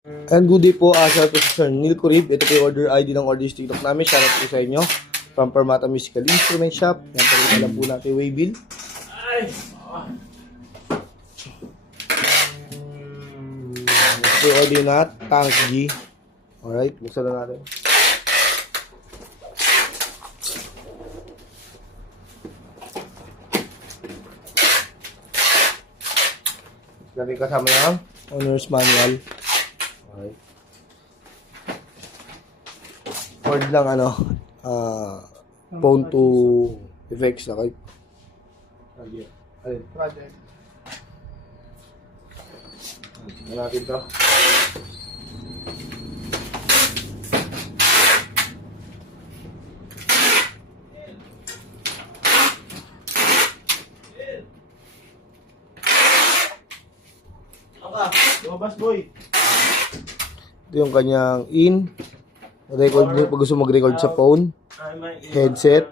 And good day po, sa Sir Neil Curib. Ito po yung order ID ng order TikTok namin. Shoutout po sa inyo. From Permata Musical Instrument Shop. Yan po rin alam po natin waybill. Ito po yung order na Tank G. Alright, buksan na natin. Lagi kasama yung owner's manual. Okay. Word lang phone to effects na kayo. Alin? Project. Tignan natin to. Lumabas, boy. Ito yung kanyang record nyo pag gusto mag-record sa phone, headset,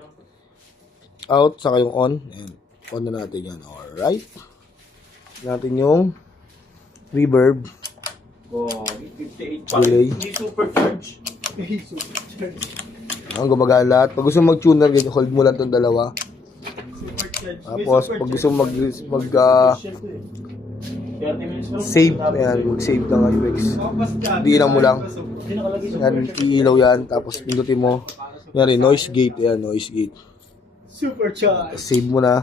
out, saka yung on. Ayan. On na natin yan. Alright. Natin yung reverb. Oh, 58 pa. Delay. Hindi supercharge. Ang gumagana lahat. Pag gusto mag-tuner, ganyan, hold mo lang itong dalawa. Supercharge. Tapos, pag gusto save, ayan, mag-save ng effects. Diinan mo lang. Yan, iilaw yan. Tapos, pindutin mo. Yan rin, noise gate. Ayan, noise gate. Supercharge. Save mo na.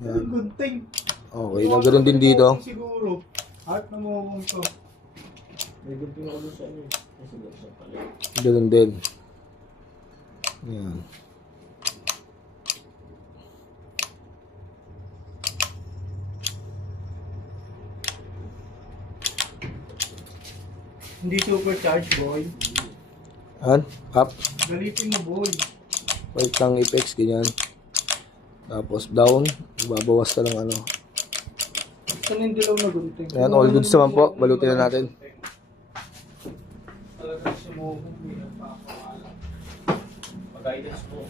Yan. Gunting. Okay, na ganoon din dito. Siguro. Heart na mo ito. May gunting ako sa inyo. Ganoon din. Yan. Hindi supercharge, boy. Yan, up. Galitin mo, boy. Wait lang effects, ganyan. Tapos down, babawas ka ng Saan yung dilaw na gunting? Yan, all goods naman po. Balutin na natin. Talagang sumubog. Pag-guidance mo.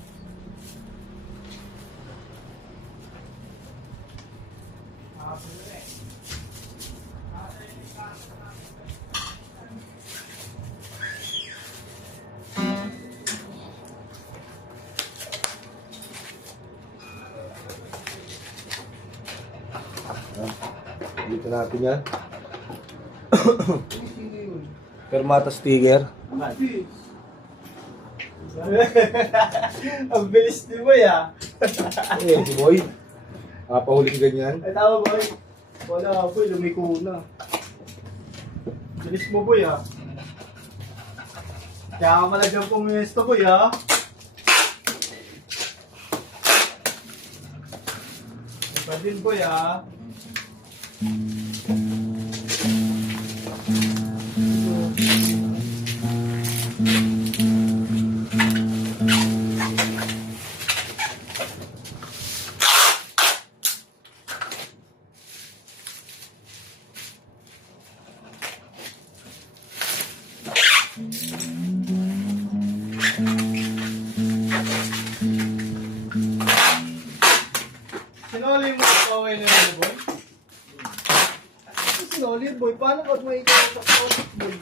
Dito natin yan. Permata sticker. Ang bilis ni boy, ah. Eh, si Boy. Pahuling ganyan. Ay, tama, boy. Wala, boy. Lumiko na. Bilis mo, boy, ah. Kaya ka pala dyan pumiesta, boy, ah. Iba din, boy, ah. Sinoli mo sa kaway na yun, boy? Sinoli, boy? Paano ka may ikaw sa kaway, boy?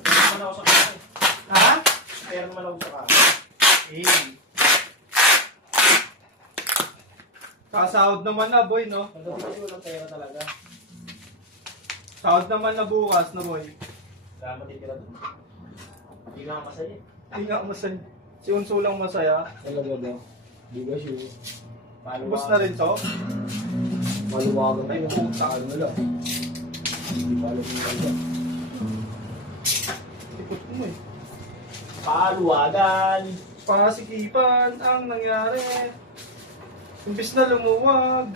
Kaya naman ako sa kaway. Ha? Kaya naman ako sa kaway. Eh. Kasahod naman na, boy, no? Kasi walang pera talaga. Sahod naman na bukas na, boy. Kaya matitira doon. Hindi nga masaya. Hindi nga masaya. Si Unso lang masaya. Talaga ba? Di ba siya? Ubus na rin, so? Maluwagan kayo. Puta ka na lang. Hindi pa alam yung kaya. Ikot mo eh. Paluwagan. Pasikipan ang nangyari. Imbis na lumuwag.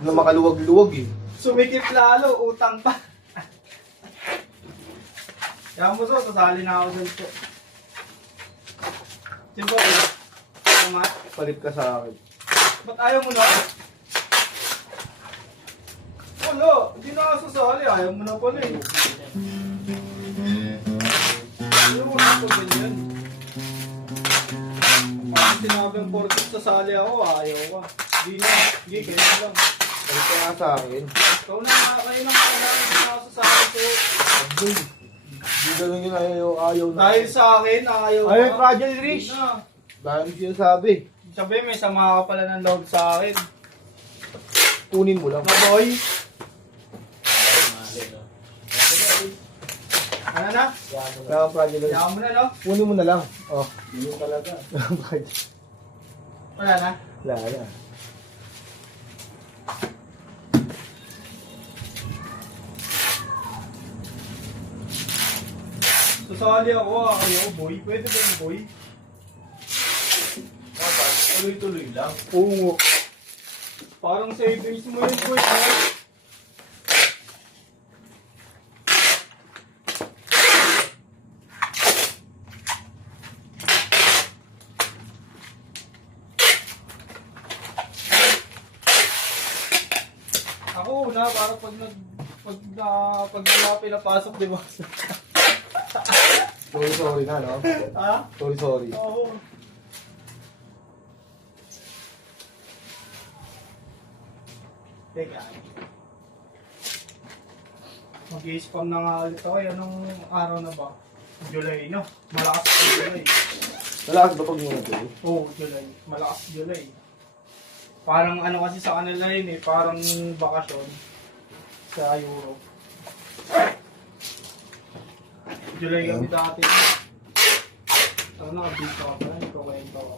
Na makaluwag-luwag eh. Sumikip lalo, utang pa. Kaya mo so, sasali na ako dun po. Simpo, Mat, Palit ka sa akin. ba't ayaw mo na? Wala, hindi na ako sasali. Ayaw mo na pala eh. Ayaw mo na ito ganyan. Parang sinabing porkit sasali ako, ayaw ka. Hindi na, hindi, kaya lang. Palit ka nga sa akin. Ikaw na, kayo na pala. Hindi ganun yun, ayaw na. Dahil sa akin, ayaw Ayaw, ka. Project Rich. Hindi na. Dahil sinasabi, Sabi, may sama ka pala ng loob sa akin. kunin mo lang. Na boy? Ano na? Kaya Project Rich. Kaya mo na, no? Kunin mo na lang. Oh. Hindi talaga. Project. Wala na? Wala na. Sasali ako, ayaw, boy. Pwede ba yung boy? Dapat, tuloy-tuloy lang. Oo. Parang savings mo yun, boy. Ha? Ako una, para pag na pinapasok, di ba? Sorry na, no? Ha? Sorry. Oo. Teka. Mag-i-spam na nga ulit ako. Anong araw na ba? July, no? Malakas ang July. Malakas ba pag muna ito? Oo, July. Malakas July. Parang ano kasi sa kanila yun eh. Parang bakasyon sa Europe. July kami dati. Ito na, update ako. Ito kwento ako.